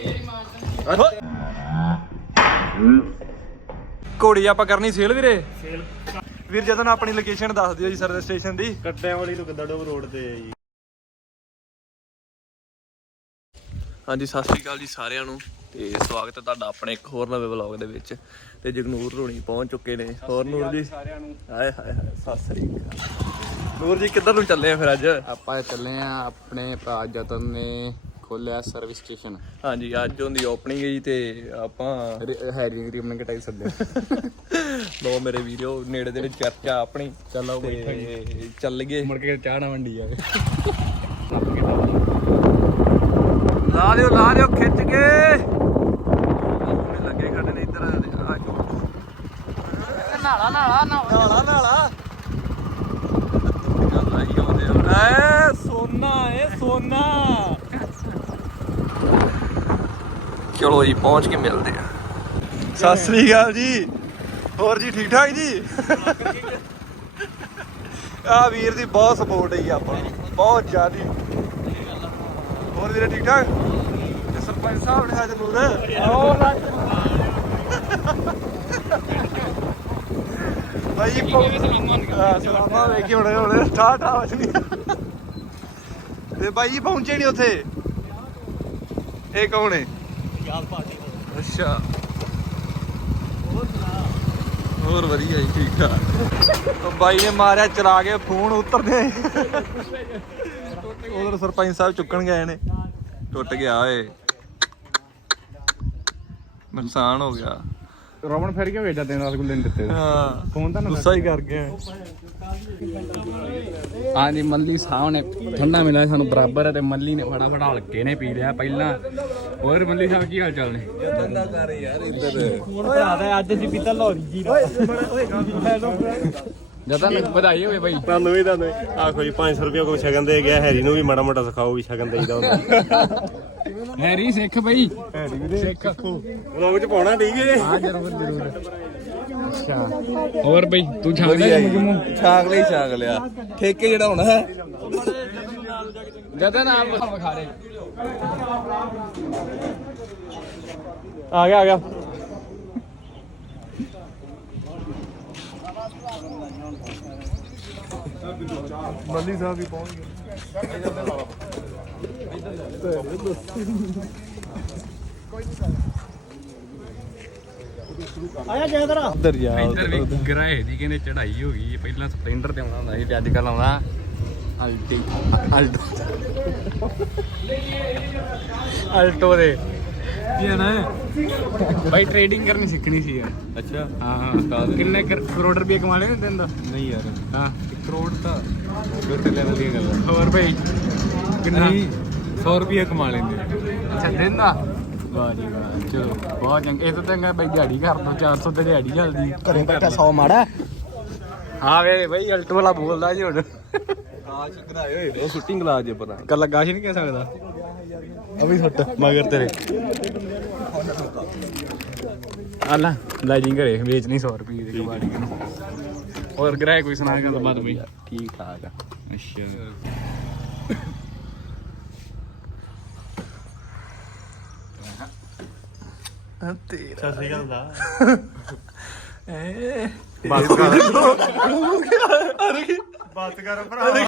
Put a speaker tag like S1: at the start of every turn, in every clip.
S1: ਘੋੜੀ ਆਪਾਂ ਕਰਨੀ ਸੇਲ ਵੀਰੇ। ਵੀਰ ਜਦੋਂ ਆਪਣੀ ਲੋਕੇਸ਼ਨ ਦੱਸ ਦਿਓ ਜੀ ਸਰਵਿਸ ਸਟੇਸ਼ਨ ਦੀ।
S2: ਕੱਟਿਆਂ ਵਾਲੀ ਤੋਂ ਕਿੱਦਾਂ ਰੋਡ ਤੇ ਹੈ ਜੀ।
S1: ਹਾਂਜੀ ਸਤਿ ਸ਼੍ਰੀ ਅਕਾਲ ਜੀ ਸਾਰਿਆਂ ਨੂੰ ਤੇ ਸਵਾਗਤ ਹੈ ਤੁਹਾਡਾ ਆਪਣੇ ਇੱਕ ਹੋਰ ਨਵੇਂ ਵਲੌਗ ਦੇ ਵਿੱਚ। ਤੇ ਜਗਨੂਰ ਹੋਣੀ ਪਹੁੰਚ ਚੁੱਕੇ ਨੇ। ਹੋਰ ਨੂਰ ਜੀ
S2: ਸਾਰਿਆਂ ਨੂੰ
S1: ਹਾਏ ਹਾਏ ਹਾਏ ਸਤਿ ਸ਼੍ਰੀ ਅਕਾਲ। ਨੂਰ ਜੀ ਕਿੱਧਰ ਨੂੰ ਚੱਲੇ ਆ ਫਿਰ ਅੱਜ?
S3: ਆਪਾਂ ਚੱਲੇ ਆ ਆਪਣੇ ਭਰਾ ਜਤਨ ਨੇ ਖੋਲਿਆ ਸਰਵਿਸ ਸਟੇਸ਼ਨ।
S1: ਹਾਂਜੀ ਅੱਜ ਉਹਦੀ ਓਪਨਿੰਗ ਜੀ ਤੇ ਆਪਾਂ
S3: ਹੈਰੀ ਗਰੀਬ ਨੇ ਕਟਾਈ ਸੱਦੇ
S1: ਲੋ ਮੇਰੇ ਵੀਡੀਓ ਨੇੜੇ ਦੇ ਚਰਚਾ ਆਪਣੀ।
S3: ਚਲੋ
S1: ਤੇ ਚੱਲ ਗਏ
S3: ਮੁੜ ਕੇ ਚਾਹ ਨਾ ਵੰਡੀ ਜਾਵੇ।
S1: ਲਾ ਦਿਓ ਖਿੱਚ ਕੇ ਲੱਗੇ ਖੜੇ ਨੇ ਇੱਧਰ। ਨਾਲਾ ਐ ਸੋਨਾ ਚਲੋ ਜੀ ਪਹੁੰਚ ਕੇ ਮਿਲਦੇ ਆ। ਸਤਿ ਸ੍ਰੀ ਅਕਾਲ ਜੀ। ਹੋਰ ਜੀ ਠੀਕ ਠਾਕ ਜੀ? ਆ ਵੀਰ ਦੀ ਬਹੁਤ ਸਪੋਰਟ ਹੈ ਆਪਾਂ ਨੂੰ, ਬਹੁਤ ਜ਼ਿਆਦੀ। ਹੋਰ ਵੀਰੇ ਠੀਕ ਠਾਕ? ਤੇ ਸਰਪੰਚ ਸਾਹਿਬ ਨੇ ਅੱਜ ਨੂਰ ਭਾਈ ਸਲਾਮਾਂ ਵੇਖੀ ਹੁਣੇ ਠਾ ਵਜਣੀ। ਤੇ ਬਾਈ ਜੀ ਪਹੁੰਚੇ ਨਹੀਂ ਉੱਥੇ। ਇਹ ਕੌਣ ਹੈ? ਅੱਛਾ ਹੋਰ ਵਧੀਆ ਜੀ ਠੀਕ ਠਾਕ। ਬਾਈ ਨੇ ਮਾਰਿਆ ਚਲਾ ਕੇ ਫੋਨ ਉਤਰਦੇ। ਉਧਰ ਸਰਪੰਚ ਸਾਹਿਬ ਚੁੱਕਣ ਗਏ ਨੇ। ਟੁੱਟ ਗਿਆ ਓਏ, ਨੁਕਸਾਨ ਹੋ ਗਿਆ।
S3: ਰੋਮਨ ਫਿਰ ਕਿਉਂ ਵੇਚਦਾ? 3 ਰਸਗੁੱਲੇ ਨਹੀਂ ਦਿੱਤੇ।
S1: ਹਾਂ
S3: ਫੋਨ ਤਾਂ
S1: ਗੁੱਸਾ ਹੀ ਕਰ ਗਿਆ।
S3: ਹਾਂਜੀ ਮੱਲੀ ਸਾਹਿਬ ਨੇ ਠੰਡਾ ਮਿਲਿਆ ਸਾਨੂੰ ਬਰਾਬਰ ਹੈ ਤੇ ਮੱਲੀ ਨੇ ਫਟਾਫਟ ਹਲਕੇ ਨੇ ਪੀ ਲਿਆ ਪਹਿਲਾਂ। ਹੋਰ ਮੱਲੀ ਸਾਹਿਬ ਕੀ ਹਾਲ ਚਾਲ ਨੇ?
S1: ਧੰਦਾ ਕਰ ਯਾਰ ਇੱਧਰ।
S2: ਅੱਜ ਅਸੀਂ ਪੀਤਾ ਲਾਹੌਰੀ ਜੀ
S3: ਜਤਨ ਵਧਾਈ ਹੋਵੇ ਬਾਈ
S2: ਤੁਹਾਨੂੰ ਵੀ ਆਖੋ ਜੀ 500 ਰੁਪਏ ਕੋ ਸ਼ਗਨ ਦੇ ਗਿਆ। ਹੈਰੀ ਨੂੰ ਵੀ ਮਾੜਾ ਮੋਟਾ ਸਿਖਾਓ ਵੀ ਸ਼ਗਨ ਦੇਈਦਾ ਹੁੰਦਾ।
S3: ਹੈਰੀ ਸਿੱਖ ਬਾਈ ਸਿੱਖ
S2: ਵਲੌਗ ਚ ਪਾਉਣਾ ਠੀਕ ਹੈ।
S3: ਹਾਂ ਜ਼ਰੂਰ। ਅੱਛਾ ਹੋਰ ਬਾਈ ਤੂੰ ਛਾਗ ਲਿਆ
S1: ਛਾਗ ਲਿਆ ਠੇਕੇ ਜਿਹੜਾ ਹੋਣਾ ਹੈ।
S3: ਜਤਨ ਆਪ ਵਿਖਾ ਦੇ।
S1: ਆ ਗਿਆ ਮੱਲੀ ਸਾਹਿਬ ਵੀ ਪਹੁੰਚ ਗਏ।
S2: ਆਇਆ ਜੈਦਰਾ
S1: ਇੱਧਰ ਜਾ
S3: ਇੱਧਰ ਵੀ ਗਰਾਏ ਦੀ ਕਹਿੰਦੇ ਚੜਾਈ ਹੋ ਗਈ। ਪਹਿਲਾਂ ਸਪਲੈਂਡਰ ਤੇ ਆਉਂਦਾ ਹੁੰਦਾ ਸੀ ਤੇ ਅੱਜ ਕੱਲ ਆਉਂਦਾ ਅਲਟੋ ਦੇ।
S1: ਕੀ ਹੈ ਨਾ
S3: ਬਾਈ ਟ੍ਰੇਡਿੰਗ ਕਰਨੀ ਸਿੱਖਣੀ ਸੀ ਯਾਰ।
S1: ਅੱਛਾ
S3: ਹਾਂ ਕਿੰਨੇ ਕਰੋੜ ਰੁਪਏ ਕਮਾ ਲਏ ਦਿਨ ਦਾ?
S1: ਨਹੀਂ ਯਾਰ
S3: ਹਾਂ
S1: 1 ਕਰੋੜ ਤਾਂ
S3: ਛੋਟੇ ਲੈਵਲ ਦੀਆਂ ਗੱਲਾਂ। ਹੋਰ ਭਾਈ
S1: ਕਿੰਨੀ 100 ਰੁਪਏ ਕਮਾ ਲੈਂਦੇ।
S3: ਅੱਛਾ ਦਿਨ ਦਾ? ਵਾਹ ਜੀ ਵਾਹ ਚਲੋ ਬਹੁਤ ਚੰਗਾ। ਇਹ ਤਾਂ ਚੰਗਾ ਬਾਈ ਦਿਹਾੜੀ ਕਰ ਦੋ 400 ਤੇ ਦਿਹਾੜੀ ਚੱਲਦੀ।
S2: ਘਰੇ ਬੈਠਾ 100 ਮਾੜਾ।
S3: ਹਾਂ ਵੇ ਬਾਈ ਅਲਟੋ ਵਾਲਾ ਬੋਲਦਾ ਜੀ ਹੁਣ।
S1: ਗਲਾਸ ਕਰਾਏ ਹੋਏ ਉਹ ਸ਼ੂਟਿੰਗ ਗਲਾਸ ਜੇ ਪਤਾ
S3: ਕੱਲਾ ਗਾਸ਼ ਨਹੀਂ ਕਹਿ ਸਕਦਾ।
S1: ਅਭੀ ਸੁੱਟ ਮਗਰ ਤੇਰੇ।
S3: ਆਲਾ ਲਾਈਜਿੰਗ ਘਰੇ ਵੇਚਣੀ 100 ਰੁਪਏ ਦੀ ਕਬਾੜੀ ਨੂੰ। ਹੋਰ ਗ੍ਰਾਹਕ ਕੋਈ ਸੁਣਾ ਗੱਲਬਾਤ ਬਈ?
S1: ਠੀਕ ਠਾਕ ਆ।
S3: ਅੱਛਾ
S1: ਤੇਰਾ
S2: ਸਤਿ ਸ੍ਰੀ ਅਕਾਲ ਦਾ ਬਾਤ ਕਰ ਭਰਾ।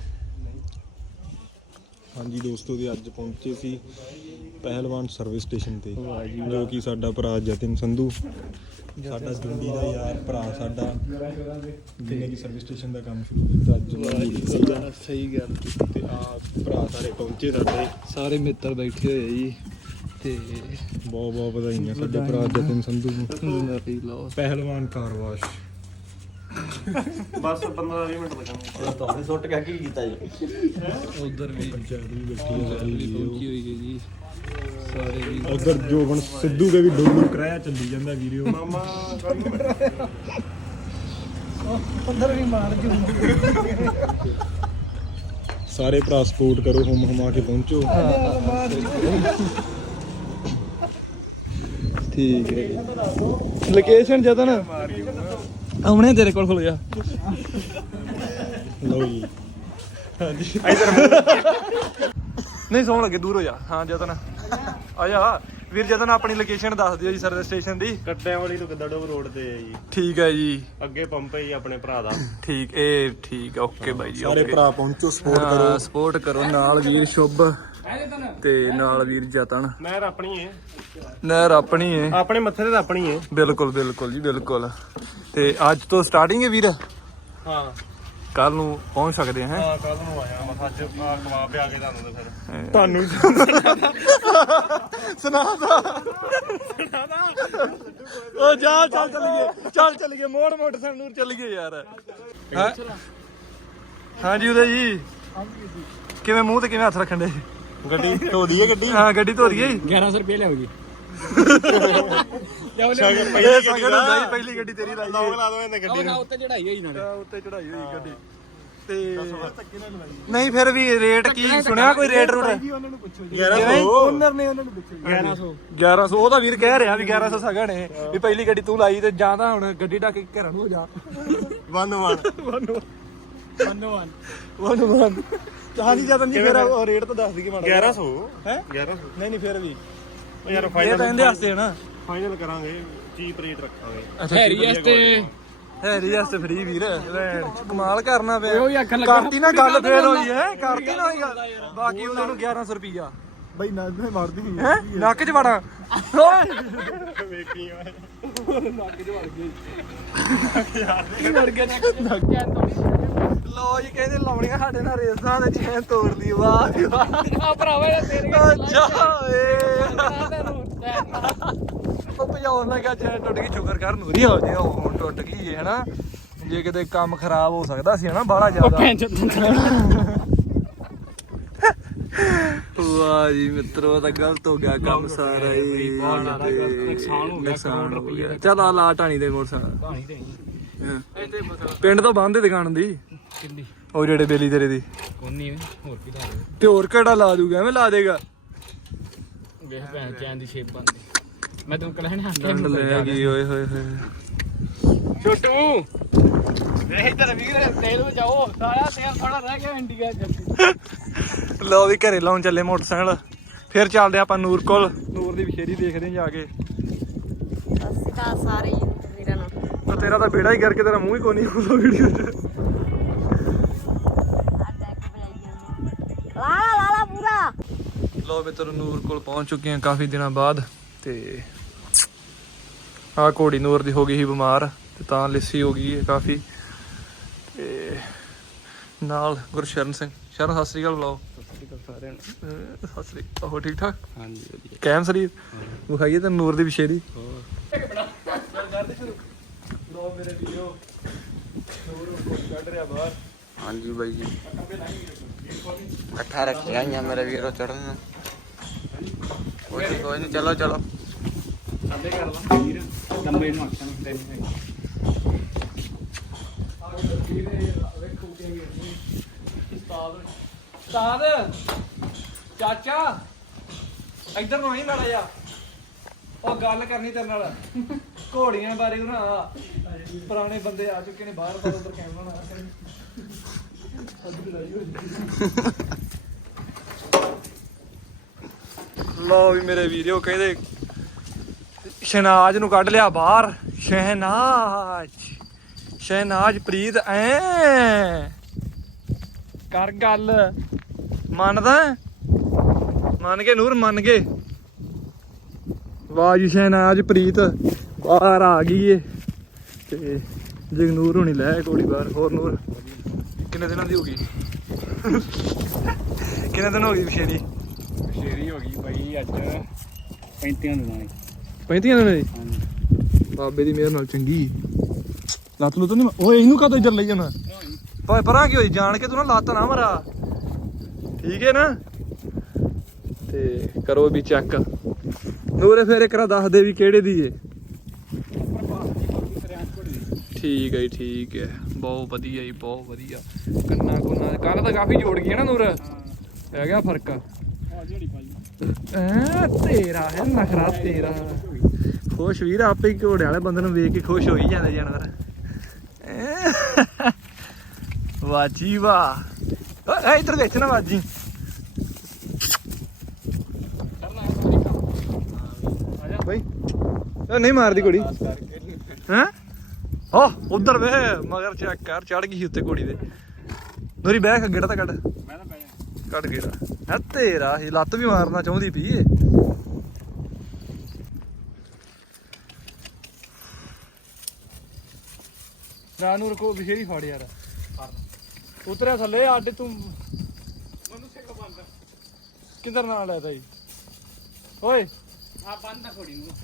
S4: ਹਾਂਜੀ ਦੋਸਤੋ ਦੇ ਅੱਜ ਪਹੁੰਚੇ ਸੀ ਪਹਿਲਵਾਨ ਸਰਵਿਸ ਸਟੇਸ਼ਨ ਤੇ, ਜੋ ਕਿ ਸਾਡਾ ਭਰਾ ਜਤਨ ਸੰਧੂ, ਸਾਡਾ ਜੁੰਡੀ ਦਾ ਯਾਰ ਭਰਾ ਸਾਡਾ, ਜਿਹਨੇ ਕਿ ਸਰਵਿਸ ਸਟੇਸ਼ਨ ਦਾ ਕੰਮ ਸ਼ੁਰੂ ਕੀਤਾ ਅੱਜ।
S1: ਸਹੀ ਗੱਲ।
S4: ਤੇ ਆ ਭਰਾ ਸਾਰੇ ਪਹੁੰਚੇ ਸਾਡੇ,
S1: ਸਾਰੇ ਮਿੱਤਰ ਬੈਠੇ ਹੋਏ ਜੀ ਤੇ
S4: ਬਹੁਤ ਬਹੁਤ ਵਧਾਈਆਂ ਸਾਡੇ ਭਰਾ ਜਤਨ ਸੰਧੂ ਨੂੰ। ਪਹਿਲਵਾਨ ਕਾਰਵਾਸ਼।
S2: ਬਸ 15-20 ਮਿੰਟ ਲੱਗਣਗੇ।
S1: ਤੁਹਾਡੇ ਸੁੱਟ ਕੇ ਕੀ ਕੀਤਾ ਜੀ? ਉਧਰ ਵੀ
S4: ਪੰਚਾਇਤ ਵੀ ਬੈਠੀ ਹੈ ਸਾਰੀ
S1: ਪਹੁੰਚੀ ਹੋਈ ਹੈ ਜੀ ਸਾਰੇ ਵੀ।
S4: ਉਧਰ ਜੋਬਨ ਸਿੱਧੂ ਦੇ ਵੀ ਡੋਲੂ ਕਰਾਇਆ ਚੱਲੀ ਜਾਂਦਾ ਵੀਡੀਓ।
S2: ਮਾਮਾ
S1: 15 ਵੀ ਮਾਰ ਜੂ।
S4: ਸਾਰੇ ਭਰਾ ਸਪੋਰਟ ਕਰੋ, ਹੁਮ ਹੁਮਾ ਕੇ ਪਹੁੰਚੋ।
S1: ਠੀਕ ਹੈ ਲੋਕੇਸ਼ਨ ਜਤਨ ਆਉਣੇ ਤੇਰੇ ਕੋਲ ਖੁੱਲ ਗਿਆ।
S4: ਲਓ ਜੀ
S1: ਨਹੀਂ ਸੌਣ ਲੱਗੇ ਦੂਰ ਹੋ ਜਾ। ਹਾਂ ਜਤਨ ਆ ਜਾ
S5: ਵੀਰ ਜਦੋਂ ਆਪਣੀ ਲੋਕੇਸ਼ਨ ਦੱਸ ਦਿਓ ਜੀ ਸਰਵਿਸ ਸਟੇਸ਼ਨ ਦੀ।
S2: ਕੱਟਿਆਂ ਵਾਲੀ ਤੋਂ ਗਿੱਦੜੋਂ ਰੋਡ ਤੇ ਹੈ ਜੀ,
S5: ਠੀਕ ਹੈ ਜੀ,
S2: ਅੱਗੇ ਪੰਪ ਹੈ ਜੀ ਆਪਣੇ ਭਰਾ ਦਾ।
S5: ਠੀਕ, ਇਹ ਠੀਕ, ਓਕੇ ਬਾਈ ਜੀ,
S4: ਸਾਰੇ ਭਰਾ ਪਹੁੰਚੋ, ਸਪੋਰਟ
S5: ਹਾਂ ਸਪੋਰਟ ਕਰੋ। ਨਾਲ ਵੀਰ ਸ਼ੁਭ ਤੇ ਨਾਲ ਵੀਰ ਜਤਨ।
S2: ਨਹਿਰ ਆਪਣੀ ਹੈ,
S5: ਨਹਿਰ ਆਪਣੀ ਹੈ,
S2: ਆਪਣੇ ਮੱਥੇ ਤੇ ਤਾਂ ਆਪਣੀ ਹੈ।
S5: ਬਿਲਕੁਲ ਬਿਲਕੁਲ ਜੀ ਬਿਲਕੁਲ। ਤੇ ਅੱਜ ਤੋਂ ਸਟਾਰਟਿੰਗ ਹੈ ਵੀਰ,
S2: ਹਾਂ
S5: ਕੱਲ ਨੂੰ ਪਹੁੰਚ ਸਕਦੇ ਹੈ।
S2: ਹਾਂ ਕੱਲ ਨੂੰ ਆਇਆ ਮੈਂ ਅੱਜ ਖਵਾ ਪਿਆ ਕੇ ਤੁਹਾਨੂੰ ਤੇ ਫਿਰ
S5: ਤੁਹਾਨੂੰ ਸੁਣਾਦਾ ਉਹ ਜਾ ਚੱਲ ਚੱਲੀਏ ਮੋੜ ਮੋਟਰਸਾਈਕਲ ਨੂੰ ਚੱਲੀਏ ਯਾਰ। ਹੈਂ? ਹਾਂਜੀ ਉਹਦੇ ਜੀ ਕਿਵੇਂ ਮੂੰਹ ਤੇ ਕਿਵੇਂ ਹੱਥ ਰੱਖਣ ਦੇ?
S4: ਗੱਡੀ ਧੋ ਦਈਏ ਗੱਡੀ।
S5: ਹਾਂ ਗੱਡੀ ਧੋ ਦਈਏ।
S3: 1100 ਰੁਪਏ ਲਿਆਉਗੀ।
S5: ਇਹ ਸਗਨ ਹੁੰਦਾ ਜੀ, ਪਹਿਲੀ ਗੱਡੀ ਤੇਰੀ ਲਾਈ
S2: ਲੋਕ ਲਾ ਦੋ ਇਹਨੇ ਗੱਡੀ ਨੂੰ।
S3: ਉੱਤੇ ਚੜਾਈ ਹੋਈ ਨਾਲੇ।
S5: ਉੱਤੇ ਚੜਾਈ ਹੋਈ ਗੱਡੀ ਤੇ ਨਹੀਂ ਫਿਰ ਵੀ ਰੇਟ ਕੀ ਸੁਣਿਆ ਕੋਈ ਰੇਟ ਰੂਟ?
S2: 1100
S5: ਓਨਰ ਨੇ ਉਹਨਾਂ ਨੂੰ ਪੁੱਛੋ। 1100 ਉਹਦਾ ਵੀਰ ਕਹਿ ਰਿਹਾ ਵੀ 1100 ਸਗਨ ਹੈ ਵੀ ਪਹਿਲੀ ਗੱਡੀ ਤੂੰ ਲਾਈ ਤੇ ਜਾਂ ਤਾਂ ਹੁਣ ਗੱਡੀ ਢੱਕ ਕੇ ਘਰਾਂ ਨੂੰ ਹੋ ਜਾ। 1 ਚਾਹੀ ਜਦ ਨਹੀਂ ਫਿਰ ਉਹ ਰੇਟ ਤਾਂ ਦੱਸ ਦਈਏ ਮਾੜਾ।
S2: 1100
S5: ਹੈ
S2: 1100
S5: ਨਹੀਂ ਫਿਰ ਵੀ
S2: ਉਹ ਯਾਰ
S5: ਇਹ ਤਾਂ ਇਹਦੇ ਵਾਸਤੇ ਨਾ
S2: ਫਾਈਨਲ ਕਰਾਂਗੇ, ਚੀਪ ਰੇਟ ਰੱਖਾਂਗੇ।
S3: ਹੈਰੀਅਸ ਤੇ
S5: ਹੈਰੀ ਵਾਸਤੇ ਫ੍ਰੀ ਵੀਰ। ਕਮਾਲ ਕਰਨਾ ਪਿਆ।
S3: ਉਹੀ ਆਖਣ ਲੱਗਾ
S5: ਕਰਤੀ ਨਾ ਗੱਲ ਫੇਰ ਹੋਈ ਹੈ, ਕਰਤੀ ਨਾ ਹੋਈ ਗੱਲ। ਬਾਕੀ ਉਹਨਾਂ ਨੂੰ 1100 ਰੁਪਈਆ
S4: ਬਈ ਨੱਕ ਤੇ ਮਾਰਦੀ
S5: ਹੈ ਨੱਕ 'ਚ ਵੜਾਂ।
S2: ਵੇਖੀ ਓਏ
S5: ਲੋ ਜੀ ਕਹਿੰਦੇ ਲਾਉਣੀਆਂ ਸਾਡੇ ਨਾਲ ਰੇਸਾਂ ਤੇ ਚੈਨ ਤੋੜ ਲਈ। ਵਾਹ ਜੀ ਵਾਹ
S3: ਆ ਭਰਾਵਾ ਤੇਰੇ
S5: ਅੱਛਾ ਉਹ ਭਜਾਉਣ ਲੱਗਾ ਚੈਨ ਟੁੱਟ ਗਈ। ਸ਼ੁਕਰ ਕਰ ਨੂਰੀ ਹੋ ਜੇ ਹੁਣ ਟੁੱਟ ਗਈ ਹੈ ਨਾ, ਜੇ ਕਿਤੇ ਕੰਮ ਖਰਾਬ ਹੋ ਸਕਦਾ ਸੀ ਹਨਾ ਬਾਹਲਾ ਜ਼ਿਆਦਾ। ਵਾਹ ਜੀ ਮਿੱਤਰੋ ਤਾਂ ਗਲਤ ਹੋ ਗਿਆ ਕੰਮ ਸਾਰਾ ਹੀ। ਨੁਕਸਾਨ ਹੋ ਗਿਆ। ਚੱਲ ਆ ਲਾ ਢਾਣੀ ਦੇ ਮੋਟਰਸਾਈਕਲ। ਪਿੰਡ ਤੋਂ ਬੰਦ ਦੁਕਾਨ ਦੀ
S3: ਕਿੰਦੀ
S5: ਉਹ ਜਿਹੜੇ ਬੇਲੀ ਤੇਰੇ ਦੀ
S3: ਕੋਨੀ ਹੋਰ ਕੀ ਲਾ ਦੇ
S5: ਤੇ ਹੋਰ ਕਿਹੜਾ ਲਾ ਦੂਗਾ? ਐਵੇਂ ਲਾ ਦੇਗਾ।
S3: ਵੇਖ ਭੈਣ ਚੈਨ ਦੀ ਸ਼ੇਪ ਬਣਦੀ। ਮੈਂ ਤੈਨੂੰ ਕਹਿਣਾ ਹੱਥ
S5: ਡੰਡ ਲੈ ਗਈ ਓਏ ਹੋਏ ਹੋਏ।
S3: ਛੋਟੂ ਵੇਖ ਇੱਧਰ ਵੀਰ ਤੇਲ ਵਜਾਓ ਸਾਰਾ ਤੇਲ ਥੋੜਾ ਰਹਿ ਗਿਆ ਇੰਡੀਆ ਚ।
S5: ਲਓ ਵੀ ਘਰੇ ਲਾਉਣ ਚੱਲੇ ਮੋਟਰਸਾਈਕਲ। ਫਿਰ ਚੱਲਦੇ ਆਪਾਂ ਨੂਰ ਕੋਲ। ਨੂਰ ਦੀ ਵਿਸ਼ੇਰੀ ਦੇਖਦੇ ਹਾਂ ਜਾ ਕੇ।
S6: ਅਸੀਂ ਤਾਂ ਸਾਰੇ ਵੀਰਾਂ ਨੂੰ
S5: ਤਾਂ ਤੇਰਾ ਤਾਂ ਬੇੜਾ ਹੀ ਕਰਕੇ ਤੇਰਾ ਮੂੰਹ ਹੀ ਕੋਈ ਨਹੀਂ ਖੁੱਲੋ ਵੀਡੀਓ 'ਚ।
S6: ਲਾਲਾ ਪੂਰਾ।
S5: ਲਓ ਮਿੱਤਰ ਨੂਰ ਕੋਲ ਪਹੁੰਚ ਚੁੱਕੇ ਹਾਂ ਕਾਫੀ ਦਿਨਾਂ ਬਾਅਦ। ਤੇ ਆਹ ਘੋੜੀ ਨੂਰ ਦੀ ਹੋ ਗਈ ਸੀ ਬਿਮਾਰ ਤੇ ਤਾਂ ਲਿੱਸੀ ਹੋ ਗਈ ਹੈ ਕਾਫੀ। ਤੇ ਨਾਲ ਗੁਰਸ਼ਰਨ ਸਿੰਘ। ਸ਼ਰਨ ਸਤਿ ਸ੍ਰੀ ਅਕਾਲ ਬੁਲਾਓ। ਸਤਿ ਸ੍ਰੀ ਅਕਾਲ। ਹੋ ਠੀਕ ਠਾਕ?
S3: ਹਾਂਜੀ ਵਧੀਆ।
S5: ਕੈਮ ਸਰੀਰ ਵਿਖਾਈਏ ਤੈਨੂੰ ਨੂਰ ਦੀ ਵਿਸ਼ੇਰੀ। ਮੇਰੇ ਵੀਡੀਓ ਨੂਰ ਕੋਲ ਕੱਢ ਰਿਹਾ ਬਾਹਰ।
S7: ਹਾਂਜੀ ਬਾਈ ਜੀ ਇਕੱਠਾ ਰੱਖਿਆ ਹੀ ਆ ਮੇਰੇ ਵੀਰੋ ਚੜਨ ਨੂੰ। ਕੋਈ ਨਹੀਂ ਚਲੋ ਚਲੋ
S3: ਸਾਡੇ ਕਰ ਲਾ ਵੀਰ ਲੰਬੇ ਨੂੰ ਆਖਾਂ ਤੈਨੂੰ
S5: ਉਸਤਾਦ ਚਾਚਾ ਇੱਧਰ ਨੂੰ ਆਈ ਮਾੜਾ ਜਾ। ਉਹ ਗੱਲ ਕਰਨੀ ਤੇਰੇ ਨਾਲ ਘੋੜੀਆਂ ਬਾਰੇ। ਉਹਨਾਂ ਪੁਰਾਣੇ ਬੰਦੇ ਆ ਚੁੱਕੇ ਨੇ ਬਾਹਰ ਬਾਹਰ ਉਧਰ ਕੈਮਰਾ ਨਾ ਲਓ ਵੀ ਮੇਰੇ ਵੀਡੀਓ ਕਹਿੰਦੇ ਸ਼ਹਿਨਾਜ਼ ਨੂੰ ਕੱਢ ਲਿਆ ਬਾਹਰ। ਸ਼ਹਿਨਾਜ਼ ਪ੍ਰੀਤ ਐ ਕਰ ਗੱਲ। ਮੰਨਦਾ? ਮੰਨ ਕੇ ਨੂਰ ਮੰਨ ਕੇ। ਵਾਹ ਜੀ ਸ਼ਹਿਨਾਜ਼ ਪ੍ਰੀਤ ਬਾਹਰ ਆ ਗਈ ਏ। ਤੇ ਜਗਨੂਰ ਹੋਣੀ ਲੈ ਕੋੜੀ ਬਾਹਰ। ਹੋਰ ਨੂਰ ਕਿੰਨੇ ਦਿਨਾਂ ਦੀ ਹੋ ਗਈ? ਕਿੰਨੇ ਦਿਨ ਹੋ ਗਈ ਵਿਸ਼ੇਰੀ?
S3: ਸ਼ੇਰੀ ਹੋ ਗਈ ਬਾਈ ਅੱਜ 35 ਦਿਨਾਂ ਦੀ।
S5: 35 ਦਿਨਾਂ ਦੀ? ਬਾਬੇ ਦੀ ਮਿਹਰ ਨਾਲ ਚੰਗੀ। ਲੱਤ ਲੁੱਤ ਨਹੀਂ ਓਏ ਇਹਨੂੰ ਕਦੋਂ ਇੱਧਰ ਲਈ ਜਾਣਾ? ਪਰਾਂ ਕੀ ਹੋਈ ਜਾਣ ਕੇ ਤੂੰ ਨਾ ਲੱਤ ਨਾ ਮਰਾ। ਠੀਕ ਹੈ ਨਾ? ਤੇ ਕਰੋ ਵੀ ਚੈੱਕ। ਨੂਰੇ ਫਿਰ ਇੱਕ ਰਾ ਦੱਸ ਦੇ ਵੀ ਕਿਹੜੇ ਦੀ ਏ। ਠੀਕ ਹੈ ਜੀ ਠੀਕ ਹੈ। ਬਹੁਤ ਵਧੀਆ ਜੀ ਬਹੁਤ ਵਧੀਆ। ਕੰਨਾ ਕੁੰਨਾ ਕੱਲ ਤਾਂ ਕਾਫੀ ਜੋੜ ਗਈ ਨਾ ਨੂਰ। ਪੈ ਗਿਆ ਫਰਕ। ਤੇਰਾ ਹੈ ਨਖਰਾ ਤੇਰਾ। ਖੁਸ਼ ਵੀਰ ਆਪੇ ਹੀ ਘੋੜੇ ਵਾਲੇ ਬੰਦੇ ਨੂੰ ਵੇਖ ਕੇ ਖੁਸ਼ ਹੋ ਹੀ ਜਾਂਦੇ ਜਾਨਵਰ। ਵਾਜੀ ਵਾਹ। ਇੱਧਰ ਵੇਚ ਨਾ ਵਾਜੀ। ਇਹ ਨਹੀਂ ਮਾਰਦੀ ਕੁੜੀ ਹੈ ਹੋ ਉਧਰ ਵੇ ਮਗਰ ਚੈੱਕ ਕਰ ਚੜ ਗਈ ਸੀ ਉੱਤੇ ਕੁੜੀ ਦੇ ਨੂਰੀ ਬੈਠ ਗੇੜਾ ਤਾਂ ਕੱਢ
S3: ਮੈਂ ਤਾਂ ਪੈ ਜਾ
S5: ਕੱਢ ਗੇੜਾ ਹੈ ਤੇਰਾ ਇਹ ਲੱਤ ਵੀ ਮਾਰਨਾ ਚਾਹੁੰਦੀ ਪਈ ਏ ਰਾਨੂ ਰਕੋ ਬਸ਼ੇਰੀ ਫੜ ਯਾਰ ਉਤਰਿਆ ਥੱਲੇ ਅੱਡ ਤੂੰ ਮੈਨੂੰ ਸਿੱਖ ਬੰਦ ਕਿੱਧਰ ਨਾਲ ਆਇਆ ਤਾਈ ਓਏ
S3: ਆ ਬੰਦ ਨਾ ਖੋੜੀ ਨੂੰ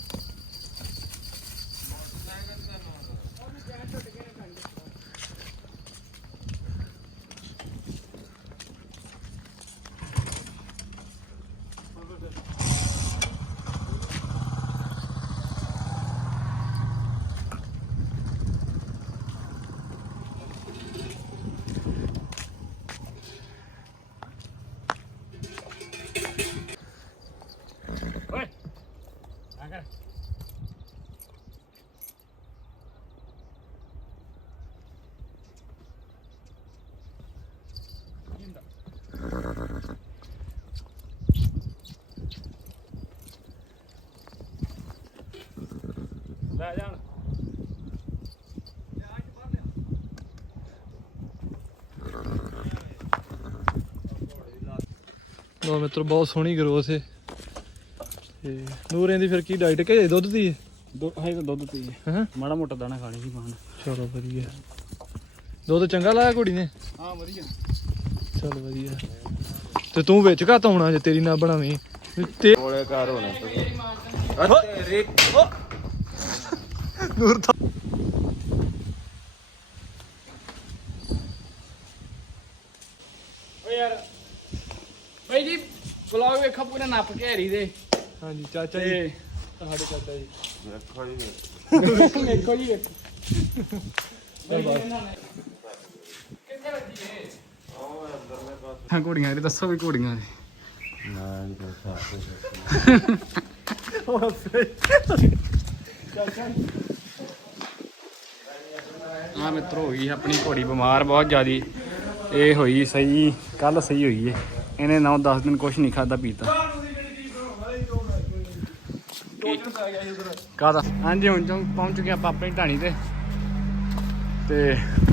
S3: ਲੈ ਜਾਣ
S5: ਲੋ ਮਿੱਤਰ ਬਹੁਤ ਸੋਹਣੀ ਗਰੋਥ ਏ ਤੇ ਨੂਰ ਇਹਦੀ ਫਿਰ ਕੀ ਡਾਈਟ ਕਿ ਦੁੱਧ ਦੀ ਹੈ
S3: ਹੈ ਤਾਂ ਦੁੱਧ ਪੀ
S5: ਹਾਂ
S3: ਮਾੜਾ ਮੋਟਾ ਦਾਣਾ ਖਾਣੀ ਸੀ ਪਾਣ
S5: ਚਲੋ ਵਧੀਆ ਦੁੱਧ ਚੰਗਾ ਲਾਇਆ ਕੁੜੀ ਨੇ
S3: ਹਾਂ ਵਧੀਆ
S5: ਚਲ ਵਧੀਆ ਤੇ ਤੂੰ ਵਿੱਚ ਘੱਟ ਆਉਣਾ ਜੇ ਤੇਰੀ ਨਾ ਬਣਾਵੀਂ ਤੇ
S2: ਕੋਲੇ ਘਰ ਹੋਣਾ
S5: ਤੇਰੇ ਨੂਰ ਤਾਂ
S3: ਓ ਯਾਰ ਭਾਈ ਜੀ ਵਲੌਗ ਵੇਖੋ ਪੂਰਾ ਨੱਪ ਕੇ ਹੈਰੀ ਦੇ
S5: ਹਾਂਜੀ ਚਾਚਾ ਜੀ
S3: ਤੇ
S5: ਸਾਡੇ ਚਾਚਾ ਜੀ
S2: ਦੇਖੋ ਜੀ
S3: ਵੇਖੋ ਜੀ ਵੇਖੋ ਹਾਂ ਘੋੜੀਆਂ ਦੇ ਦੱਸੋ ਵੀ ਘੋੜੀਆਂ ਦੇ ਹਾਂ ਮਿੱਤਰੋ ਹੋ ਗਈ ਆਪਣੀ ਘੋੜੀ ਬਿਮਾਰ ਬਹੁਤ ਜ਼ਿਆਦੀ ਇਹ ਹੋਈ ਸਹੀ ਕੱਲ ਸਹੀ ਹੋਈ ਏ ਇਹਨੇ 9-10 ਦਿਨ ਕੁਛ ਨਹੀਂ ਖਾਦਾ ਪੀਤਾ ਕਾਹਦਾ ਹਾਂਜੀ ਹੁਣ ਪਹੁੰਚ ਚੁੱਕੇ ਆਪਾਂ ਆਪਣੀ ਢਾਣੀ ਤੇ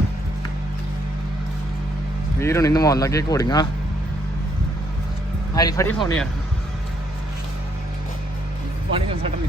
S3: ਵੀਰ ਹੁਣੀ ਨਵਾਉਣ ਲੱਗੇ ਘੋੜੀਆਂ ਹਾਰੀ ਫੜੀ ਫੋਨ ਯਾਰ ਪਾਣੀ ਨਾਲ ਸੱਟ ਲਈ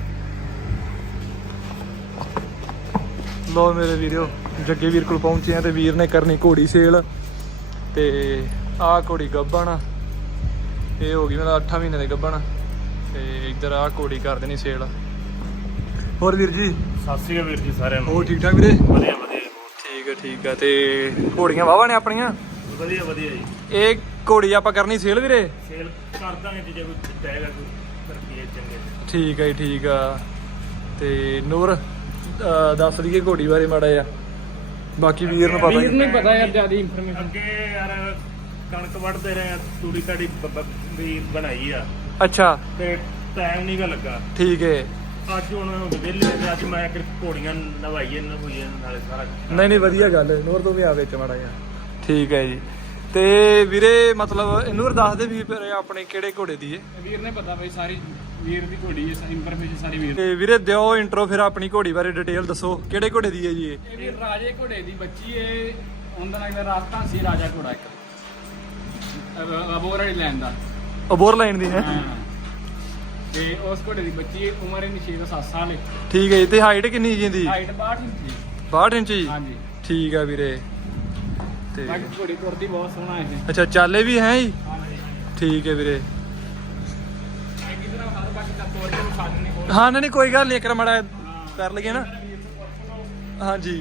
S5: ਲੋ ਮੇਰੇ ਵੀਰੋ ਜੱਗੇ ਵੀਰ ਕੋਲ ਪਹੁੰਚੇ ਆ ਤੇ ਵੀਰ ਨੇ ਕਰਨੀ ਘੋੜੀ ਸੇਲ ਤੇ ਆਹ ਘੋੜੀ ਗੱਭਣ ਇਹ ਹੋ ਗਈ ਮੇਰਾ 8 ਮਹੀਨੇ ਦੇ ਗੱਭਣ ਤੇ ਇੱਧਰ ਆਹ ਘੋੜੀ ਕਰ ਦੇਣੀ ਸੇਲ ਹੋਰ ਵੀਰ ਜੀ
S2: ਸਤਿ ਸ਼੍ਰੀ ਅਕਾਲ ਵੀਰ ਜੀ ਸਾਰਿਆਂ ਨੂੰ
S5: ਹੋਰ ਠੀਕ ਠਾਕ ਵੀਰੇ
S2: ਵਧੀਆ ਵਧੀਆ
S5: ਠੀਕ ਆ ਤੇ ਘੋੜੀਆਂ ਵਾਹਵਾ ਨੇ ਆਪਣੀਆਂ
S2: ਵਧੀਆ ਵਧੀਆ ਜੀ
S5: ਇਹ ਘੋੜੀ ਆਪਾਂ ਕਰਨੀ ਸੇਲ ਵੀਰੇ
S2: ਸੇਲ ਕਰ ਦਾਂਗੇ ਜੇ ਕੋਈ ਚਾਹੇਗਾ ਕੋਈ ਰੁਪਏ ਚੰਗੇ
S5: ਠੀਕ ਆ ਜੀ ਠੀਕ ਆ ਤੇ ਨੂਰ ਦੱਸ ਦਈਏ ਘੋੜੀ ਬਾਰੇ ਮਾੜਾ ਜਿਹਾ ਬਾਕੀ ਵੀਰ ਨੂੰ ਪਤਾ
S3: ਵੀਰ ਨੂੰ ਪਤਾ ਯਾਰ ਜਿਆਦਾ ਇਨਫੋਰਮੇਸ਼ਨ
S2: ਅੱਗੇ ਯਾਰ ਕਣਕ ਵੱਢਦੇ ਰਹੇ ਆ ਤੂੜੀ ਤਾੜੀ ਵੀ ਬਣਾਈ ਆ
S5: ਅੱਛਾ
S2: ਤੇ ਟਾਈਮ ਨਹੀਂ ਗਾ ਲੱਗਾ
S5: ਠੀਕ ਹੈ
S2: ਅੱਜ ਹੁਣ ਵਿਹਲੇ ਤੇ ਅੱਜ ਮੈਂ ਕਿ ਘੋੜੀਆਂ ਨਵਾਈਏ ਨਵਾਈਏ ਨਾਲੇ ਸਾਰਾ
S5: ਨਹੀਂ ਵਧੀਆ ਗੱਲ ਹੈ ਨੂਰ ਤੋਂ ਵੀ ਆ ਵਿੱਚ ਮਾੜਾ ਜਿਹਾ ਠੀਕ ਹੈ ਜੀ ਤੇ ਵੀਰੇ ਮਤਲਬ ਨੂਰ ਦੱਸ ਦੇ ਵੀ ਫਿਰ ਆਪਣੇ ਕਿਹੜੇ ਘੋੜੇ ਦੀ ਹੈ
S3: ਵੀਰ ਨੇ ਪਤਾ ਬਈ ਸਾਰੀ ਵੀਰ ਦੀ ਘੋੜੀ ਹੈ ਇਨਫੋਰਮੇਸ਼ਨ ਸਾਰੀ ਵੀਰ
S5: ਤੇ ਵੀਰੇ ਦਿਓ ਇੰਟਰੋ ਫਿਰ ਆਪਣੀ ਘੋੜੀ ਬਾਰੇ ਡਿਟੇਲ ਦੱਸੋ ਕਿਹੜੇ ਘੋੜੇ ਦੀ ਹੈ ਜੀ
S3: ਇਹ ਵੀਰ ਰਾਜੇ ਘੋੜੇ ਦੀ ਬੱਚੀ ਏ ਉਹਦਾ ਨਾਮ ਹੈ ਰਾਜਸਥਾਨ ਸੀ ਰਾਜਾ ਘੋੜਾ ਇੱਕ ਅਬੋਰ ਵਾਲੀ ਲੈਣ ਦਾ
S5: ਅਬੋਰ ਲਾਈਨ ਦੀ ਹੈ
S3: ਹਾਂ ਤੇ ਉਸ ਘੋੜੇ ਦੀ ਬੱਚੀ ਏ ਉਮਰ ਇਹਦੀ 6 ਤੋਂ 7 ਸਾਲ ਏ
S5: ਠੀਕ ਹੈ ਜੀ ਤੇ ਹਾਈਟ ਕਿੰਨੀ ਜੀ ਇਹਦੀ
S3: ਹਾਈਟ 62 ਇੰਚ ਦੀ
S5: 62 ਇੰਚ ਜੀ
S3: ਹਾਂਜੀ
S5: ਠੀਕ ਆ ਵੀਰੇ ਤੇ
S3: ਬਾਕੀ ਘੋੜੀ ਤੁਰਦੀ ਬਹੁਤ ਸੋਹਣਾ ਇਹ
S5: ਅੱਛਾ ਚਾਲੇ ਵੀ ਹੈ ਜੀ
S3: ਹਾਂਜੀ
S5: ਠੀਕ ਹੈ ਵੀਰੇ
S3: ਕਿਧਰ ਹਰ ਬਾਕੀ ਤਾਂ ਤੋੜ ਕੇ ਵਿਖਾ ਦਿੰਦੇ ਕੋਲ
S5: ਹਾਂ ਨਹੀਂ ਕੋਈ ਗੱਲ ਨਹੀਂ ਇੱਕ ਮੜਾ ਕਰ ਲਈਏ ਨਾ ਹਾਂਜੀ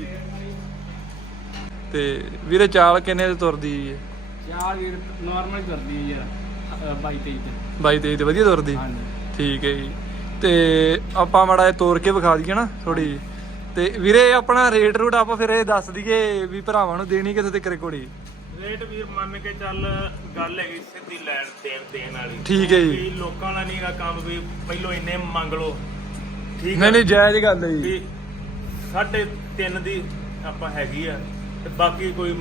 S5: ਤੇ ਵੀਰੇ ਚਾਲ ਕਿੰਨੇ ਦੀ ਤੁਰਦੀ ਹੈ
S3: ਯਾਰ ਵੀਰ ਨਾਰਮਲ ਕਰਦੀ ਹੈ ਯਾਰ 22 23 ਤੇ
S5: 22 23 ਤੇ ਵਧੀਆ ਤੁਰਦੀ
S3: ਹਾਂਜੀ
S5: ਠੀਕ ਹੈ ਜੀ ਤੇ ਆਪਾਂ ਮਾੜਾ ਜਿਹਾ ਤੋੜ ਕੇ ਵਿਖਾ ਦਈਏ ਨਾ ਥੋੜੀ ਤੇ ਵੀਰੇ ਆਪਣਾ ਰੇਟ ਰੂਟ ਆਪਾਂ ਫਿਰ ਇਹ ਦੱਸ ਦਈਏ ਵੀ ਭਰਾਵਾਂ ਨੂੰ ਦੇਣੀ ਕਿੱਥੇ ਤੱਕ ਘੋੜੀ
S2: ਰੇਟ ਵੀਰ ਮੰਨ ਕੇ ਚੱਲ ਗੱਲ ਹੈਗੀ ਸਿੱਧੀ ਲੈਣ ਦੇਣ ਵਾਲੀ
S5: ਠੀਕ ਹੈ ਜੀ
S2: ਵੀ ਲੋਕਾਂ ਦਾ ਨਹੀਂਗਾ ਕੰਮ ਵੀ ਪਹਿਲੋਂ ਇੰਨੇ ਮੰਗ ਲਓ ਠੀਕ
S5: ਨਹੀਂ ਨਹੀਂ ਜਾਇਜ਼ ਗੱਲ ਹੈ ਜੀ
S2: ਵੀ 3.5 ਦੀ ਆਪਾਂ ਹੈਗੀ ਆ ਤੇ ਬਾਕੀ ਕੋਈ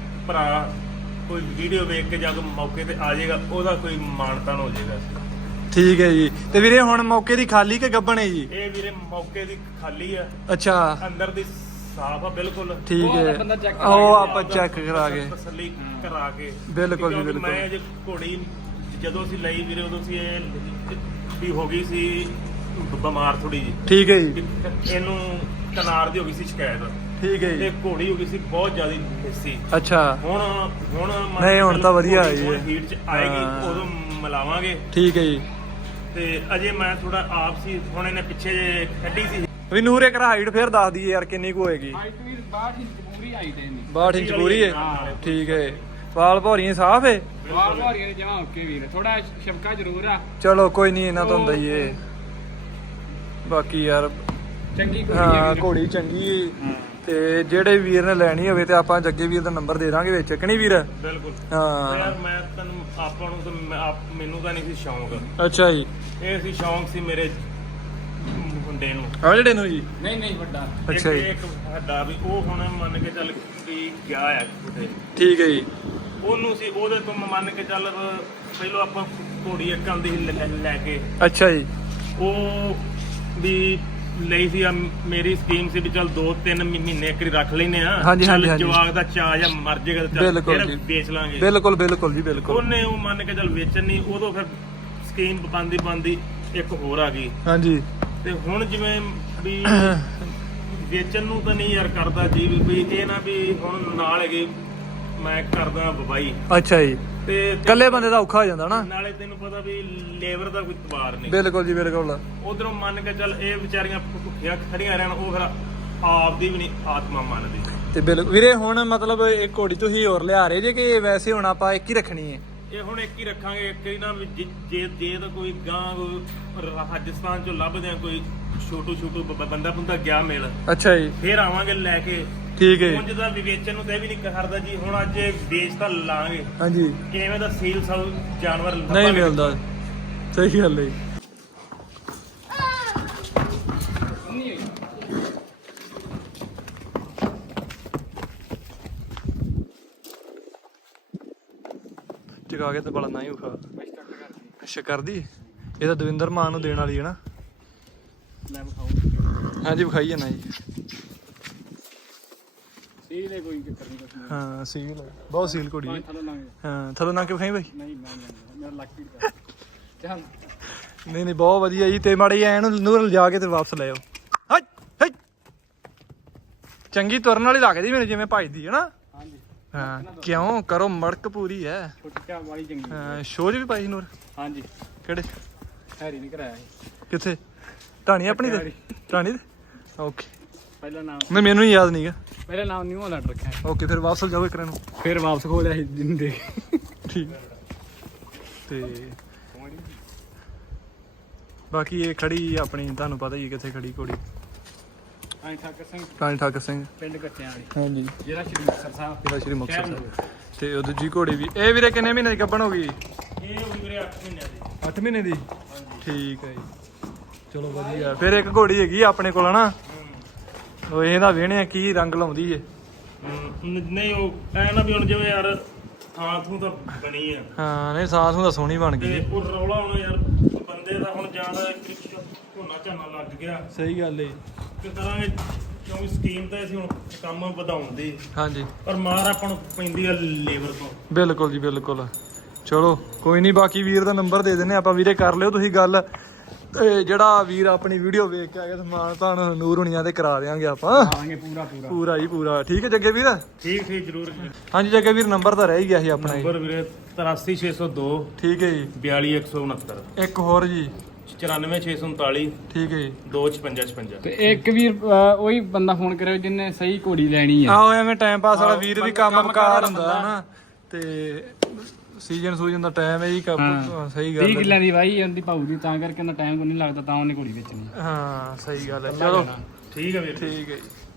S2: ਭਰਾ ਕੋਈ ਵੀਡੀਓ ਵੇਖ ਕੇ ਜਾਂ ਕੋਈ ਮੌਕੇ ਤੇ ਆ ਜਾਏਗਾ ਉਹਦਾ ਕੋਈ ਮਾਨਤਾਨ ਹੋ ਜਾਏਗਾ
S5: ਠੀਕ ਹੈ ਜੀ। ਤੇ ਵੀਰੇ ਹੁਣ ਮੌਕੇ ਦੀ ਖਾਲੀ ਕਿ ਗੱਭਣ ਹੈ ਜੀ?
S2: ਇਹ ਵੀਰੇ ਮੌਕੇ ਦੀ ਖਾਲੀ ਆ,
S5: ਅੱਛਾ
S2: ਅੰਦਰ ਦੀ ਸਾਫ ਆ ਬਿਲਕੁਲ।
S5: ਠੀਕ ਹੈ,
S3: ਬੰਦਾ check
S5: ਉਹ ਆਪਾਂ ਚੈੱਕ ਕਰਾ ਕੇ
S2: ਤਸੱਲੀ ਕਰਾ ਕੇ।
S5: ਬਿਲਕੁਲ ਜੀ,
S2: ਕਿਉਂਕਿ
S5: ਬਿਲਕੁਲ।
S2: ਮੈਂ ਜੇ ਘੋੜੀ ਜਦੋਂ ਅਸੀਂ ਲਈ ਵੀਰੇ ਉਦੋਂ ਸੀ ਇਹ ਵੀ ਹੋ ਗਈ ਸੀ ਬਿਮਾਰ ਥੋੜੀ ਜੀ,
S5: ਠੀਕ ਹੈ ਜੀ,
S2: ਇਹਨੂੰ ਕਨਾਰ ਦੀ ਹੋ ਗਈ ਸੀ ਸ਼ਿਕਾਇਤ,
S5: ਠੀਕ ਹੈ
S2: ਤੇ
S5: ਜੀ,
S2: ਘੋੜੀ ਹੋ ਗਈ ਸੀ ਬਹੁਤ ਜ਼ਿਆਦਾ ਸੀ।
S5: ਅੱਛਾ
S2: ਹੁਣ
S5: ਨਹੀਂ, ਹੁਣ ਤਾਂ ਵਧੀਆ ਆਈ ਹੈ।
S2: ਹੀਟ ਚ ਆਏਗੀ,
S5: ਹਾਂ।
S2: ਉਦੋਂ ਮਿਲਾਵਾਂਗੇ।
S5: ਠੀਕ ਹੈ ਜੀ।
S2: ਤੇ ਅਜੇ ਮੈਂ ਥੋੜਾ ਆਪ ਸੀ, ਹੁਣ ਇਹਨੇ ਪਿੱਛੇ ਜੇ ਕੱਢੀ ਸੀ।
S5: ਵੀ ਨੂਰ ਇੱਕ ਹਾਈਟ ਫੇਰ ਦੱਸ ਦਈਏ ਯਾਰ ਕਿੰਨੀ ਕੁ ਹੋਏਗੀ?
S3: ਹਾਈਟ ਵੀ 62 ਇੰਚ ਪੂਰੀ ਹਾਈਟ ਹੈ ਇਹਦੀ।
S5: 62 ਇੰਚ ਪੂਰੀ ਹੈ,
S2: ਹਾਂ।
S5: ਠੀਕ ਹੈ। ਵਾਲ ਭੌਰੀਆਂ ਸਾਫ ਹੈ?
S3: ਵਾਲ ਭਾਰੀਆਂ ਨੇ ਜਮਾ ਓਕੇ ਵੀਰ, ਥੋੜਾ ਸ਼ਮਕਾ ਜ਼ਰੂਰ ਆ।
S5: ਚਲੋ ਕੋਈ ਨਹੀਂ, ਇਹਨਾਂ ਤੋਂ ਹੁੰਦਾ ਹੀ ਏ। ਬਾਕੀ ਯਾਰ
S3: ਚੰਗੀ ਘੋੜੀ
S5: ਹਾਂ,
S3: ਹੈ ਵੀਰ।
S5: ਘੋੜੀ ਚੰਗੀ ਏ।
S3: ਹਾਂ।
S5: ਤੇ ਜਿਹੜੇ ਵੀਰ ਨੇ ਲੈਣੀ ਹੋਵੇ ਤੇ ਆਪਾਂ ਜੱਗੇ ਵੀਰ ਦਾ ਨੰਬਰ ਦੇ ਦਾਂਗੇ ਵਿੱਚ, ਕਿ ਨਹੀਂ ਵੀਰ?
S2: ਬਿਲਕੁਲ।
S5: ਹਾਂ,
S2: ਯਾਰ ਮੈਂ ਤੈਨੂੰ ਆਪਾਂ ਨੂੰ ਤਾਂ ਮੈਨੂੰ ਤਾਂ ਨਹੀਂ ਸੀ ਸ਼ੌਂਕ,
S5: ਅੱਛਾ ਜੀ।
S2: ਇਹ ਸੀ ਸ਼ੌਂਕ ਸੀ ਮੇਰੇ ਮੁੰਡੇ ਨੂੰ।
S5: ਆ ਜਿਹੜੇ ਨੂੰ ਜੀ?
S3: ਨਹੀਂ ਨਹੀਂ ਵੱਡਾ।
S5: ਅੱਛਾ ਜੀ,
S2: ਇੱਕ ਸਾਡਾ ਵੀ ਉਹ ਹੁਣ ਮੰਨ ਕੇ ਚੱਲ ਵੀ ਗਿਆ ਆ ਕਿਤੇ,
S5: ਠੀਕ ਹੈ ਜੀ,
S2: ਉਹਨੂੰ ਸੀ ਉਹਦੇ ਤੋਂ ਮੰਨ ਕੇ ਚੱਲ ਪਹਿਲਾਂ ਆਪਾਂ ਘੋੜੀ ਇੱਕ ਆਂਦੀ ਸੀ ਲੈ ਕੇ,
S5: ਅੱਛਾ ਜੀ,
S2: ਉਹ ਵੀ ਲਈ ਸੀ। ਮੇਰੀ ਸਕੀਮ ਸੀ ਵੀ ਚੱਲ 2-3 ਮਹੀਨੇ ਇੱਕ ਰੱਖ ਲੈਨੇ ਆ,
S5: ਹਾਂਜੀ, ਹਾਂਜੀ, ਹਾਂਜੀ।
S2: ਜਵਾਕ ਦਾ ਚਾਹ ਜਾਂ ਮਰ ਜਾਏਗਾ ਤਾਂ
S5: ਬਿਲਕੁਲ
S2: ਫਿਰ
S5: ਜੀ।
S2: ਵੇਚ ਲਾਂਗੇ।
S5: ਬਿਲਕੁਲ ਬਿਲਕੁਲ ਜੀ, ਬਿਲਕੁਲ।
S2: ਉਹਨੇ ਉਹ ਮੰਨ ਕੇ ਚੱਲ ਵੇਚਣ ਨਹੀਂ, ਉਦੋਂ ਫਿਰ ਸਕੀਮ ਬੰਦੀ ਇੱਕ ਹੋਰ ਆ ਗਈ।
S5: ਹਾਂਜੀ,
S2: ਤੇ ਹੁਣ ਜਿਵੇਂ ਵੀ ਵੇਚਣ ਨੂੰ ਤਾਂ ਨਹੀਂ ਯਾਰ ਕਰਦਾ ਜੀ, ਵੀ ਇਹ ਨਾ ਵੀ ਹੁਣ ਨਾਲ ਹੈਗੇ ਮੈਂ ਕਰਦਾ ਬਬਾਈ,
S5: ਅੱਛਾ ਜੀ।
S2: ਤੇ
S5: ਇਕੱਲੇ ਬੰਦੇ ਦਾ ਔਖਾ ਹੋ ਜਾਂਦਾ ਨਾ।
S2: ਨਾਲੇ ਤੈਨੂੰ ਪਤਾ ਵੀ ਲੇਬਰ ਦਾ ਕੋਈ ਤਬਾਰ ਨਹੀਂ।
S5: ਬਿਲਕੁਲ ਜੀ, ਬਿਲਕੁਲ।
S2: ਉਧਰੋਂ ਮੰਨ ਕੇ ਚੱਲ ਇਹ ਵਿਚਾਰੀਆਂ ਭੁੱਖੀਆਂ ਖੜੀਆਂ ਰਹਿਣ, ਉਹ ਫਿਰ ਆਪ ਦੀ ਵੀ ਨਹੀਂ ਆਤਮਾ ਮੰਨਦੀ।
S5: ਤੇ ਬਿਲਕੁਲ ਵੀਰੇ, ਹੁਣ ਮਤਲਬ ਇਹ ਘੋੜੀ ਤੁਸੀਂ ਹੋਰ ਲਿਆ ਰਹੇ ਜੇ ਕਿ ਵੈਸੇ ਹੁਣ ਆਪਾਂ ਇੱਕ ਹੀ ਰੱਖਣੀ ਹੈ?
S2: ਇਹ ਹੁਣ ਇੱਕ ਹੀ ਰੱਖਾਂਗੇ। ਇੱਕ ਹੀ ਨਾ ਵੀ ਜੇ ਤਾਂ ਕੋਈ ਗਾਂ ਰਾਜਸਥਾਨ ਚੋਂ ਲੱਭਦੇ ਆ ਕੋਈ ਛੋਟੂ ਬੰਦਾ ਗਿਆ ਮਿਲ,
S5: ਅੱਛਾ ਜੀ,
S2: ਫੇਰ ਆਵਾਂਗੇ ਲੈ ਕੇ।
S5: ਠੀਕ ਹੈ।
S2: ਉਂਝ ਦਾ ਵਿਵੇਚਨ ਨੂੰ ਤੇ ਵੀ ਨਹੀਂ ਕਰਦਾ ਜੀ। ਹੁਣ ਅੱਜ ਇਹ ਵੇਚ ਤਾਂ ਲਾਂਗੇ,
S5: ਹਾਂਜੀ,
S2: ਕਿਵੇਂ ਦਾ ਸੀਲ ਸਭ ਜਾਨਵਰ
S5: ਨਹੀਂ
S2: ਲੱਭਾਂਗੇ।
S5: ਮਿਲਦਾ, ਸਹੀ ਗੱਲ ਹੈ। ਚਗਾ ਕੇ ਤੇ ਬੜਾ ਨਾ ਹੀ ਉਖਾ। ਅੱਛਾ, ਕਰਦੀ ਇਹ ਤਾਂ ਦਵਿੰਦਰ ਮਾਨ ਨੂੰ ਦੇਣ ਵਾਲੀ ਹੈ ਨਾ?
S3: ਲੈ ਵਿਖਾਓ।
S5: ਹਾਂਜੀ, ਵਿਖਾਈ ਜਾਣਾ ਜੀ।
S3: ਸੀ ਲੈ ਕੋਈ ਚੱਕਰ ਨਹੀਂ ਕੁਛ ਨਹੀਂ।
S5: ਹਾਂ, ਸੀਲ ਬਹੁਤ ਸੀਲ ਘੋੜੀ ਹੈ।
S3: ਥੱਲੋਂ ਲੰਘ ਜਾ।
S5: ਹਾਂ, ਥੱਲੋਂ ਨਾ ਕੇ ਵਿਖਾਈ ਬਾਈ।
S3: ਨਹੀਂ ਮੈਂ ਮੇਰਾ ਲੱਕ ਹੀ ਦਾ ਚੱਲ।
S5: ਨਹੀਂ ਨਹੀਂ, ਬਹੁਤ ਵਧੀਆ ਜੀ। ਤੇ ਮਾੜੇ ਐ ਨੂੰ ਨੂਰ ਲਿਜਾ ਕੇ ਤੇ ਵਾਪਸ ਲੈ ਆਓ। ਹਟ ਹਟ, ਚੰਗੀ ਤੁਰਨ ਵਾਲੀ ਲੱਗਦੀ ਮੈਨੂੰ, ਜਿਵੇਂ ਭੱਜਦੀ ਹੈ ਨਾ।
S3: ਹਾਂਜੀ।
S5: ਹਾਂ, ਕਿਉਂ ਕਰੋ ਮੜਕ ਪੂਰੀ ਹੈ।
S3: ਛੋਟਾ ਵਾਲੀ ਚੰਗੀ।
S5: ਹਾਂ, ਸ਼ੋਅ ਵੀ ਪਾਈ ਸੀ ਨੂਰ?
S3: ਹਾਂਜੀ।
S5: ਕਿਹੜੇ?
S3: ਹੈਰੀ ਨਹੀਂ ਕਰਾਇਆ ਸੀ।
S5: ਕਿੱਥੇ? ਢਾਣੀ ਆਪਣੀ ਤੇ? ਢਾਣੀ ਤੇ? ਓਕੇ।
S3: ਪਹਿਲਾ ਨਾਮ
S5: ਨਹੀਂ, ਮੈਨੂੰ ਯਾਦ ਨਹੀਂਗਾ।
S3: ਪਹਿਲਾ ਨਾਮ ਨਿਊ ਹਾਲੈਂਡ ਰੱਖਿਆ ਹੈ।
S5: ਓਕੇ, ਫਿਰ ਵਾਪਸ ਜਾਓ ਇੱਕ ਨੂੰ।
S3: ਫਿਰ ਵਾਪਸ ਖੋਲਿਆ ਸੀ ਜਿੰਦੇ।
S5: ਠੀਕ। ਤੇ ਬਾਕੀ ਇਹ ਖੜੀ ਆਪਣੀ, ਤੁਹਾਨੂੰ ਪਤਾ ਹੀ ਹੈ ਕਿੱਥੇ ਖੜੀ ਘੋੜੀ।
S3: ਐਂ ਠਾਕਰ ਸਿੰਘ,
S5: ਰਾਣੀ ਠਾਕਰ ਸਿੰਘ,
S3: ਪਿੰਡ ਕੱਚਿਆਂ ਵਾਲੀ,
S5: ਹਾਂਜੀ,
S3: ਜਿਹੜਾ ਸ਼੍ਰੀ ਮੁਕਤਸਰ ਸਾਹਿਬ।
S5: ਜਿਹੜਾ ਸ਼੍ਰੀ ਮੁਕਤਸਰ ਸਾਹਿਬ। ਤੇ ਉਹ ਦੂਜੀ ਘੋੜੀ ਵੀ ਇਹ ਵੀਰੇ ਕਿੰਨੇ ਮਹੀਨੇ ਦੀ ਗੱਭਣ ਹੋ ਗਈ?
S2: ਇਹ ਹੋ ਗਈ ਵੀਰੇ 8 ਮਹੀਨਿਆਂ ਦੀ।
S5: 8 ਮਹੀਨੇ ਦੀ? ਠੀਕ ਹੈ ਜੀ, ਚਲੋ ਵਧੀਆ। ਫਿਰ ਇੱਕ ਘੋੜੀ ਹੈਗੀ ਆ ਆਪਣੇ ਕੋਲ ਹਨਾ, ਉਹ ਇਹਦਾ ਵੇਹਣੇ ਕੀ ਰੰਗ ਲਾਉਂਦੀ ਏ?
S2: ਨਹੀਂ ਉਹ ਐ ਨਾ ਵੀ ਹੁਣ ਜਿਵੇਂ ਯਾਰ ਥਾਂ ਥੂ ਤਾਂ ਬਣੀ ਆ,
S5: ਹਾਂ, ਨਹੀਂ ਸਾਸ ਨੂੰ ਤਾਂ ਸੋਹਣੀ ਬਣ ਗਈ
S2: ਤੇ
S5: ਏ।
S2: ਉਹ ਰੌਲਾ ਹੁਣ ਯਾਰ ਬੰਦੇ ਦਾ ਹੁਣ ਜ਼ਿਆਦਾ ਝੋਨਾ ਲੱਗ ਗਿਆ
S5: ਸਹੀ ਗੱਲ ਏ।
S2: ਤੇ ਕਰਾਂਗੇ, ਕਿਉਂਕਿ ਸਕੀਮ ਤਾਂ ਅਸੀਂ ਹੁਣ ਕੰਮ ਵਧਾਉਣ ਦੀ,
S5: ਹਾਂਜੀ,
S2: ਪਰ ਮਾਰ ਆਪਾਂ ਨੂੰ ਪੈਂਦੀ ਆ ਲੇਬਰ ਤੋਂ।
S5: ਬਿਲਕੁਲ ਜੀ, ਬਿਲਕੁਲ। ਚਲੋ ਕੋਈ ਨਹੀਂ, ਬਾਕੀ ਵੀਰ ਦਾ ਨੰਬਰ ਦੇ ਦਿੰਨੇ ਆਪਾਂ, ਵੀਰੇ ਕਰ ਲਿਓ ਤੁਸੀਂ ਗੱਲ। ਤੇ ਜਿਹੜਾ ਵੀਰ ਆਪਣੀ ਵੀਡੀਓ ਵੇਖ ਕੇ ਆਇਆ ਸਮਾਨ ਤੁਹਾਨੂੰ ਨੂਰ ਹੁਣੀਆਂ ਤੇ ਕਰਾ ਦੇਵਾਂਗੇ ਆਪਾਂ।
S3: ਆਵਾਂਗੇ ਪੂਰਾ ਪੂਰਾ
S5: ਪੂਰਾ ਜੀ ਪੂਰਾ। ਠੀਕ ਹੈ ਜੱਗੇ ਵੀਰ?
S2: ਠੀਕ ਜ਼ਰੂਰ ਜੀ।
S5: ਹਾਂਜੀ ਜੱਗੇ ਵੀਰ, ਨੰਬਰ ਤਾਂ ਰਹਿ ਹੀ ਗਿਆ ਸੀ ਆਪਣਾ ਜੀ।
S2: ਨੰਬਰ ਵੀਰੇ 83602
S5: ਠੀਕ ਹੈ ਜੀ।
S2: 42169,
S5: ਇੱਕ ਹੋਰ ਜੀ?
S2: 94639
S5: ਠੀਕ ਹੈ ਜੀ।
S2: 25656।
S3: ਤੇ ਇੱਕ ਵੀਰ ਉਹੀ ਬੰਦਾ ਫੋਨ ਕਰਿਓ ਜਿਹਨੇ ਸਹੀ ਘੋੜੀ ਲੈਣੀ ਆ।
S5: ਆਹੋ, ਐਵੇਂ ਟਾਈਮ ਪਾਸ ਵਾਲਾ ਵੀਰ ਵੀ ਕੰਮ ਬਕਾਰ ਹੁੰਦਾ ਹਨਾ, ਤੇ ਸੀਜ਼ਨ ਸੂਜਨ ਦਾ ਟਾਈਮ ਹੈ ਜੀ। ਸਹੀ ਗੱਲ
S3: 30
S5: ਹੈ।
S3: ਕਿੱਲਿਆਂ ਦੀ ਵਾਹੀ ਉਹਦੀ ਭਾਊ ਦੀ, ਤਾਂ ਕਰਕੇ ਉਹਦਾ ਟਾਈਮ ਕੋਈ ਨਹੀਂ ਲੱਗਦਾ, ਤਾਂ ਉਹਨੇ ਘੋੜੀ ਵੇਚਣੀ।
S5: ਹਾਂ, ਸਹੀ ਗੱਲ ਹੈ। ਚਲੋ
S2: ਠੀਕ ਹੈ ਵੀਰ।
S5: ਠੀਕ ਹੈ ਜੀ।